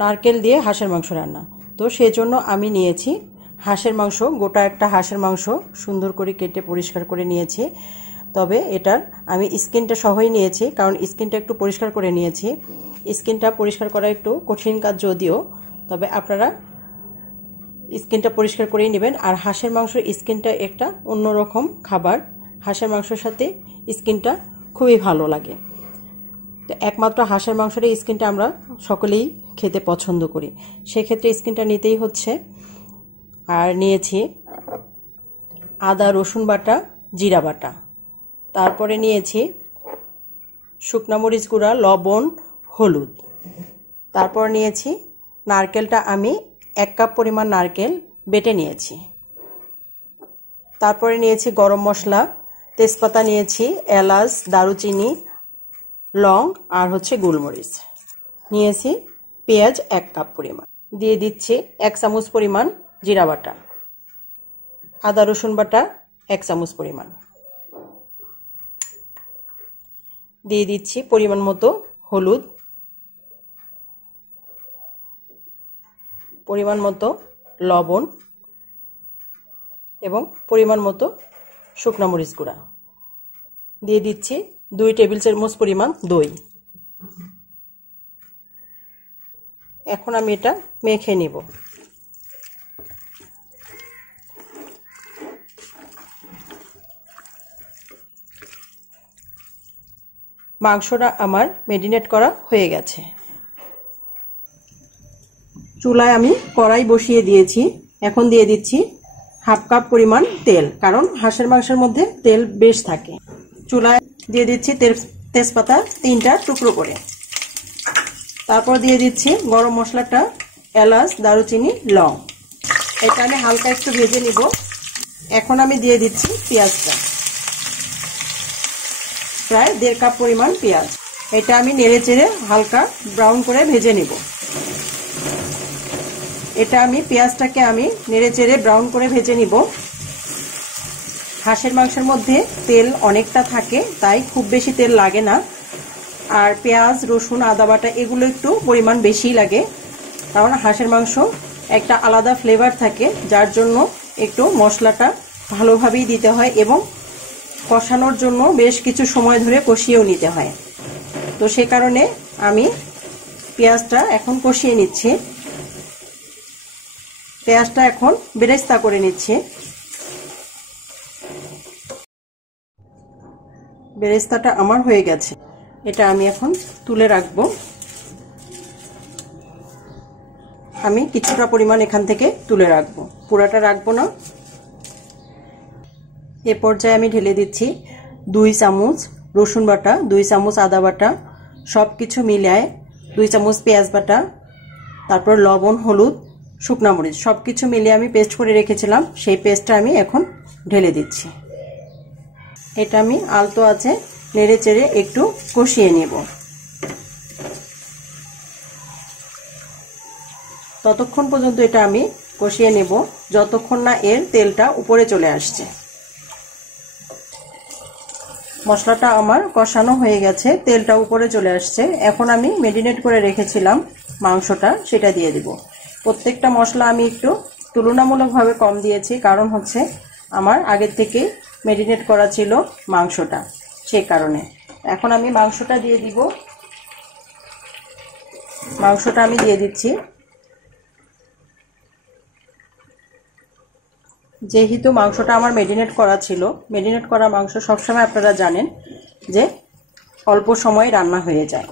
নারকেল দিয়ে হাঁসের মাংস রান্না। তো সেজন্য আমি নিয়েছি হাঁসের মাংস, গোটা একটা হাঁসের মাংস সুন্দর করে কেটে পরিষ্কার করে নিয়েছি। তবে এটার আমি স্কিনটা সহই নিয়েছি, কারণ স্কিনটা একটু পরিষ্কার করে নিয়েছি। স্কিনটা পরিষ্কার করা একটু কঠিন কাজ যদিও, তবে আপনারা স্কিনটা পরিষ্কার করেই নেবেন। আর হাঁসের মাংসের স্কিনটা একটা অন্যরকম খাবার, হাঁসের মাংসের সাথে স্কিনটা খুবই ভালো লাগে। তো একমাত্র হাঁসের মাংসের স্কিনটা আমরা সকলেই খেতে পছন্দ করি, সেক্ষেত্রে স্কিনটা নিতেই হচ্ছে। আর নিয়েছি আদা রসুন বাটা, জিরা বাটা, তারপরে নিয়েছি শুকনা মরিচ গুঁড়া, লবণ, হলুদ, তারপর নিয়েছি নারকেলটা আমি 1 কাপ পরিমাণ নারকেল বেটে নিয়েছি। তারপরে নিয়েছি গরম মশলা, তেজপাতা নিয়েছি, এলাচ, দারুচিনি, লং আর গোলমরিচ নিয়েছি। পেঁয়াজ 1 কাপ পরিমাণ দিয়ে দিচ্ছি। 1 চামচ পরিমাণ জিরা বাটা, আদা রসুন বাটা 1 চামচ পরিমাণ দিয়ে দিচ্ছি। পরিমাণ মতো হলুদ, পরিমাণ মতো লবণ এবং পরিমাণ মতো শুকনো মরিচ গুঁড়া দিয়ে দিচ্ছি। 2 টেবিল চামচ পরিমাণ দই। এখন আমি এটা মেখে নেব। মাংসটা আমার ম্যারিনেট করা হয়ে গেছে। চুলায় আমি কড়াই বসিয়ে দিয়েছি। এখন দিয়ে দিচ্ছি 1/2 কাপ পরিমাণ তেল, কারণ হাঁসের মাংসের মধ্যে তেল বেশ থাকে। চুলায় দিয়ে দিচ্ছি তেজপাতা 3টা টুকরো করে। তারপর দিয়ে দিচ্ছি গরম মশলাটা, এলাচ, দারুচিনি, লং। এটা আমি হালকা একটু ভেজে নিব। এখন আমি দিয়ে দিচ্ছি পেঁয়াজটা, প্রায় 1.5 কাপ পরিমাণ পেঁয়াজ। এটা আমি নেড়ে চেড়ে হালকা ব্রাউন করে ভেজে নিব। এটা আমি পেঁয়াজটাকে আমি নেড়ে চেড়ে ব্রাউন করে ভেজে নিব। হাঁসের মাংসের মধ্যে তেল অনেকটা থাকে, তাই খুব বেশি তেল লাগে না। আর পেঁয়াজ, রসুন, আদা বাটা এগুলো একটু পরিমাণ বেশি লাগে, কারণ হাঁসের মাংস একটা আলাদা ফ্লেভার থাকে, যার জন্য একটু মশলাটা ভালোভাবেই দিতে হয় এবং কষানোর জন্য বেশ কিছু সময় ধরে কষিয়েও নিতে হয়। তো সে কারণে আমি পেঁয়াজটা এখন কষিয়ে নিচ্ছি। পেঁয়াজটা এখন বেরেস্তা করে নিচ্ছি। বেরেস্তাটা আমার হয়ে গেছে, এটা আমি এখন তুলে রাখবো। আমি কিছুটা পরিমাণ এখান থেকে তুলে রাখবো, পুরাটা রাখবো না। এ পর্যায়ে আমি ঢেলে দিচ্ছি 2 চামচ রসুন বাটা, 2 চামচ আদা বাটা, সব কিছু মিলায় 2 চামচ পেঁয়াজ বাটা, তারপর লবণ, হলুদ, শুকনা মরিচ সব কিছু মিলিয়ে আমি পেস্ট করে রেখেছিলাম, সেই পেস্টটা আমি এখন ঢেলে দিচ্ছি। এটা আমি আলতো আছে নেড়ে চেড়ে একটু কষিয়ে নেব। ততক্ষণ পর্যন্ত এটা আমি কষিয়ে নেব যতক্ষণ না এর তেলটা উপরে চলে আসছে। মশলাটা আমার কষানো হয়ে গেছে, তেলটা উপরে চলে আসছে। এখন আমি ম্যারিনেট করে রেখেছিলাম মাংসটা, সেটা দিয়ে দিব। প্রত্যেকটা মশলা আমি একটু তুলনামূলকভাবে কম দিয়েছি, কারণ আমার আগের থেকে ম্যারিনেট করা ছিল মাংসটা, সেই কারণে। এখন আমি মাংসটা দিয়ে দিব। মাংসটা আমি দিয়ে দিচ্ছি। যেহেতু মাংসটা আমার ম্যারিনেট করা ছিল, ম্যারিনেট করা মাংস সবসময় আপনারা জানেন যে অল্প সময়ে রান্না হয়ে যায়,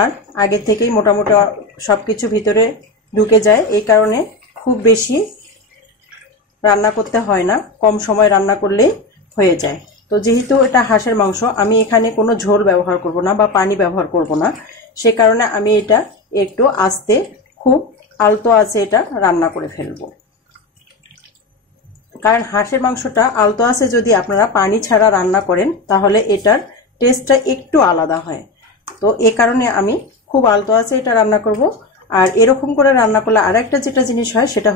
আর আগে থেকেই মোটামুটি সবকিছু ভিতরে ঢুকে যায়, এই কারণে খুব বেশি রান্না করতে হয় না, কম সময় রান্না করলেই হয়ে যায়। তো যেহেতু এটা হাঁসের মাংস, আমি এখানে কোনো ঝোল ব্যবহার করব না বা পানি ব্যবহার করব না, সে কারণে আমি এটা একটু আস্তে, খুব আলতো আছে এটা রান্না করে ফেলবো। কারণ হাঁসের মাংসটা আলতো আছে যদি আপনারা পানি ছাড়া রান্না করেন, তাহলে এটার টেস্টটা একটু আলাদা হয়। তো এ কারণে আমি খুব আলতো আছে এটা রান্না করব। আর এরকম করে রান্না করলে আরেকটা যেটা জিনিস হয়, সেটা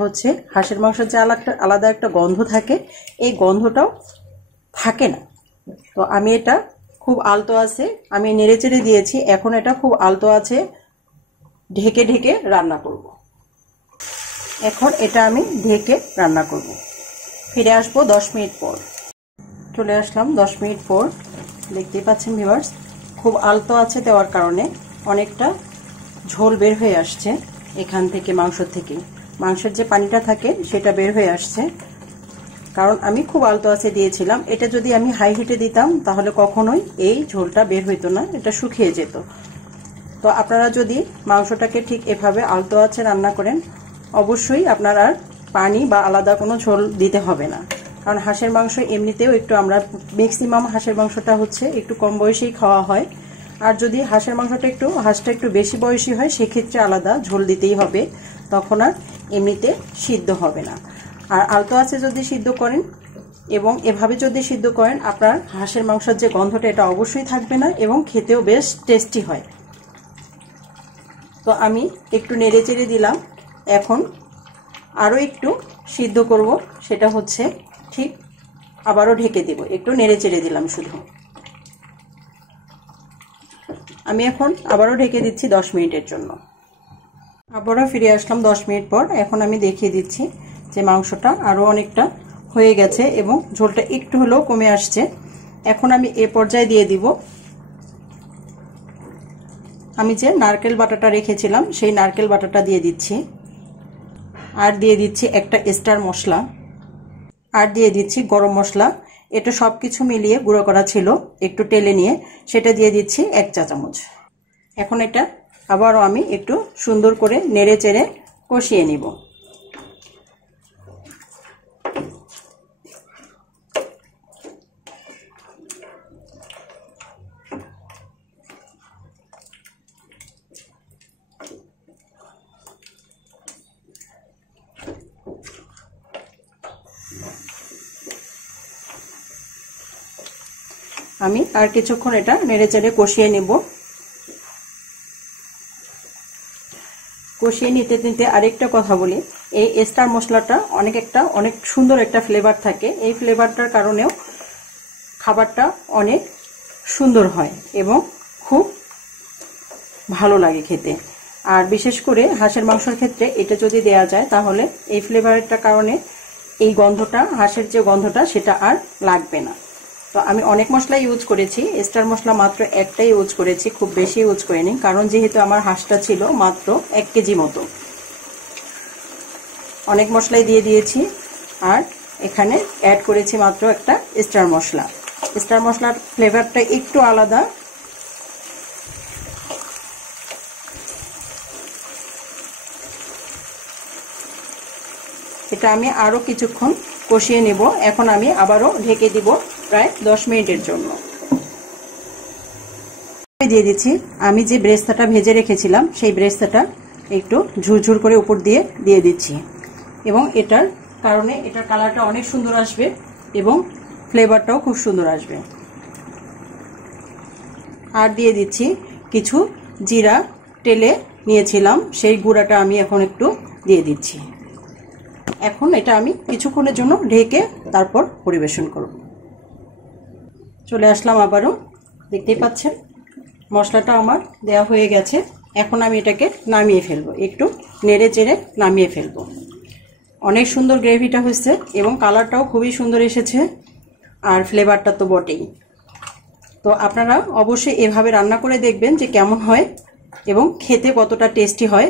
হাঁসের মাংসের যে আলাদা একটা গন্ধ থাকে, এই গন্ধটাও থাকে না। তো আমি এটা খুব আলতো আছে আমি নেড়ে চেড়ে দিয়েছি। এখন এটা খুব আলতো আছে ঢেকে ঢেকে রান্না করব। এখন এটা আমি ঢেকে রান্না করব। ফিরে আসবো 10 মিনিট পর। চলে আসলাম 10 মিনিট পর। দেখতেই পাচ্ছেন ভিউয়ার্স, খুব আলতো আছে দেওয়ার কারণে অনেকটা ঝোল বের হয়ে আসছে এখান থেকে, মাংস থেকে মাংসের যে পানিটা থাকে সেটা বের হয়ে আসছে, কারণ আমি খুব আলতো আছে দিয়েছিলাম। এটা যদি আমি হাই হিটে দিতাম তাহলে কখনোই এই ঝোলটা বের হইতো না, এটা শুকিয়ে যেত। তো আপনারা যদি মাংসটাকে ঠিক এভাবে আলতো আছে রান্না করেন, অবশ্যই আপনার আর পানি বা আলাদা কোনো ঝোল দিতে হবে না। কারণ হাঁসের মাংস এমনিতেও একটু, আমরা ম্যাক্সিমাম হাঁসের মাংসটা হচ্ছে একটু কম বয়সেই খাওয়া হয়। আর যদি হাঁসের মাংসটা হাঁসটা একটু বেশি বয়সী হয়, সেক্ষেত্রে আলাদা ঝোল দিতেই হবে, তখন আর এমনিতে সিদ্ধ হবে না। আর আলতো আছে যদি সিদ্ধ করেন এবং এভাবে যদি সিদ্ধ করেন, আপনার হাঁসের মাংসের যে গন্ধটা এটা অবশ্যই থাকবে না এবং খেতেও বেশ টেস্টি হয়। তো আমি একটু নেড়ে চেড়ে দিলাম। এখন আরও একটু সিদ্ধ করব, সেটা হচ্ছে ঠিক আবারও ঢেকে দেব। একটু নেড়ে চেড়ে দিলাম শুধু। আমি এখন আবারও ঢেকে দিচ্ছি 10 মিনিটের জন্য। আবারও ফিরে আসলাম 10 মিনিট পর। এখন আমি দেখিয়ে দিচ্ছি যে মাংসটা আরও অনেকটা হয়ে গেছে এবং ঝোলটা একটু হলেও কমে আসছে। এখন আমি এ পর্যায়ে দিয়ে দিব আমি যে নারকেল বাটাটা রেখেছিলাম, সেই নারকেল বাটাটা দিয়ে দিচ্ছি। আর দিয়ে দিচ্ছি একটা স্টার মশলা, আর দিয়ে দিচ্ছি গরম মশলা। এটা সব কিছু মিলিয়ে গুঁড়ো করা ছিল, একটু টেলে নিয়ে সেটা দিয়ে দিচ্ছি 1 চা চামচ। এখন এটা আবারও আমি একটু সুন্দর করে নেড়ে চেড়ে কষিয়ে নিব। আমি আর কিছুক্ষণ এটা নেড়ে চেড়ে কষিয়ে নেব। কষিয়ে নিতে নিতে আরেকটা কথা বলি, এই স্টার মশলাটা অনেক সুন্দর একটা ফ্লেভার থাকে। এই ফ্লেভারটার কারণেও খাবারটা অনেক সুন্দর হয় এবং খুব ভালো লাগে খেতে। আর বিশেষ করে হাঁসের মাংসের ক্ষেত্রে এটা যদি দেয়া যায়, তাহলে এই ফ্লেভারটার কারণে এই গন্ধটা, হাঁসের যে গন্ধটা, সেটা আর লাগবে না। তো আমি অনেক মশলা ইউজ করেছি, স্টার মশলা মাত্র একটাই ইউজ করেছি, খুব বেশি ইউজ করিনি, কারণ যেহেতু আমার হাঁসটা ছিল মাত্র 1 কেজি মতো। অনেক মশলাই দিয়ে দিয়েছি আর এখানে অ্যাড করেছি মাত্র একটা স্টার মশলা। স্টার মশলার ফ্লেভারটা একটু আলাদা। এটা আমি আরো কিছুক্ষণ কষিয়ে নেব। এখন আমি আবারও ঢেকে দিব প্রায় 10 মিনিটের জন্য। দিয়ে দিচ্ছি আমি যে ব্রেস্তাটা ভেজে রেখেছিলাম, সেই ব্রেস্তাটা একটু ঝুরঝুর করে উপর দিয়ে দিচ্ছি এবং এটার কারণে এটার কালারটা অনেক সুন্দর আসবে এবং ফ্লেভারটাও খুব সুন্দর আসবে। আর দিয়ে দিচ্ছি কিছু জিরা টেলে নিয়েছিলাম, সেই গুঁড়াটা আমি এখন একটু দিয়ে দিচ্ছি। এখন এটা আমি কিছুক্ষণের জন্য ঢেকে তারপর পরিবেশন করব। চলে আসলাম আবারও, দেখতেই পাচ্ছেন মশলাটা আমার দেয়া হয়ে গেছে। এখন আমি এটাকে নামিয়ে ফেলবো, একটু নেড়ে চেড়ে নামিয়ে ফেলবো। অনেক সুন্দর গ্রেভিটা হয়েছে এবং কালারটাও খুবই সুন্দর এসেছে আর ফ্লেভারটা তো বটেই। তো আপনারা অবশ্যই এভাবে রান্না করে দেখবেন যে কেমন হয় এবং খেতে কতটা টেস্টি হয়।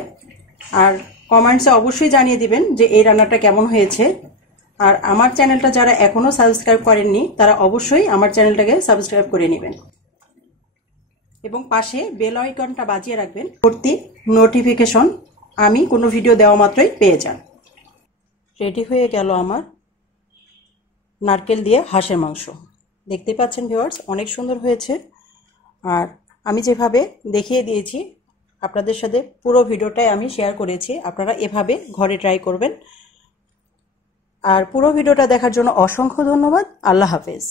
আর কমেন্টসে অবশ্যই জানিয়ে দিবেন যে এই রান্নাটা কেমন হয়েছে। আর আমার চ্যানেলটা যারা এখনো সাবস্ক্রাইব করেননি, তারা অবশ্যই আমার চ্যানেলটাকে সাবস্ক্রাইব করে নেবেন এবং পাশে বেল আইকনটা বাজিয়ে রাখবেন, পরবর্তী নোটিফিকেশন আমি কোনো ভিডিও দেওয়া মাত্রই পেয়ে যান। রেডি হয়ে গেল আমার নারকেল দিয়ে হাঁসের মাংস। দেখতে পাচ্ছেন ভিউয়ার্স, অনেক সুন্দর হয়েছে। আর আমি যেভাবে দেখিয়ে দিয়েছি আপনাদের সাথে পুরো ভিডিওটাই আমি শেয়ার করেছি, আপনারা এভাবে ঘরে ট্রাই করবেন। আর পুরো ভিডিওটা দেখার জন্য অসংখ্য ধন্যবাদ। আল্লাহ হাফেজ।